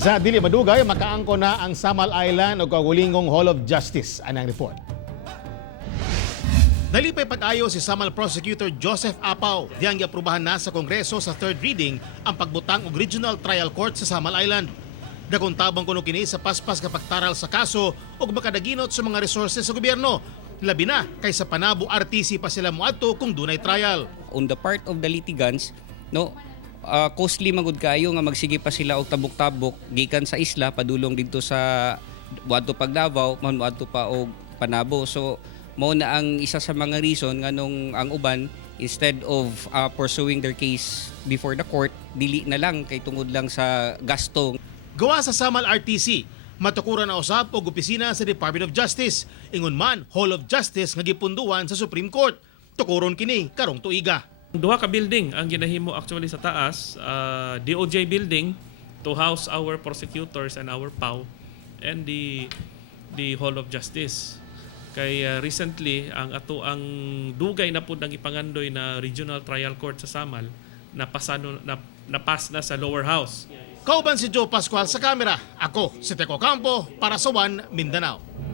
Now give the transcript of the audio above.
Sa dili madugay, makaangko na ang Samal Island o kagulingong Hall of Justice. Anang report. Nalipay pag-ayo si Samal Prosecutor Joseph Apaw. Diyang giaprubahan na sa Kongreso sa third reading ang pagbutang og Regional Trial Court sa Samal Island. Dagong tabang kuno kini sa paspas kapag taral sa kaso o makadaginot sa mga resources sa gobyerno. Labi na kay sa Panabo RTC pa sila moadto kung dunay trial. On the part of the litigants, no, costly magud kayo nga magsige pa sila og tabok-tabok gikan sa isla padulong dito sa Buadto Pagdavaw, Buadto pa og Panabo. So mao na ang isa sa mga reason nganong ang uban instead of pursuing their case before the court, dili na lang kay tungod lang sa gasto. Gawa sa Samal RTC, matukuran na usab og opisina sa Department of Justice. Ingon man, Hall of Justice nga gipunduan sa Supreme Court. Tukuron kini karong tuiga. Duha ka building ang ginahimo actually sa taas, DOJ building to house our prosecutors and our PAW, and the Hall of Justice. Kay recently ang ato ang dugay na pud ang ipangandoy na Regional Trial Court sa Samal napas na sa lower house. Kauban si Joe Pascual sa kamera. Ako si Teco Campo para sa One Mindanao.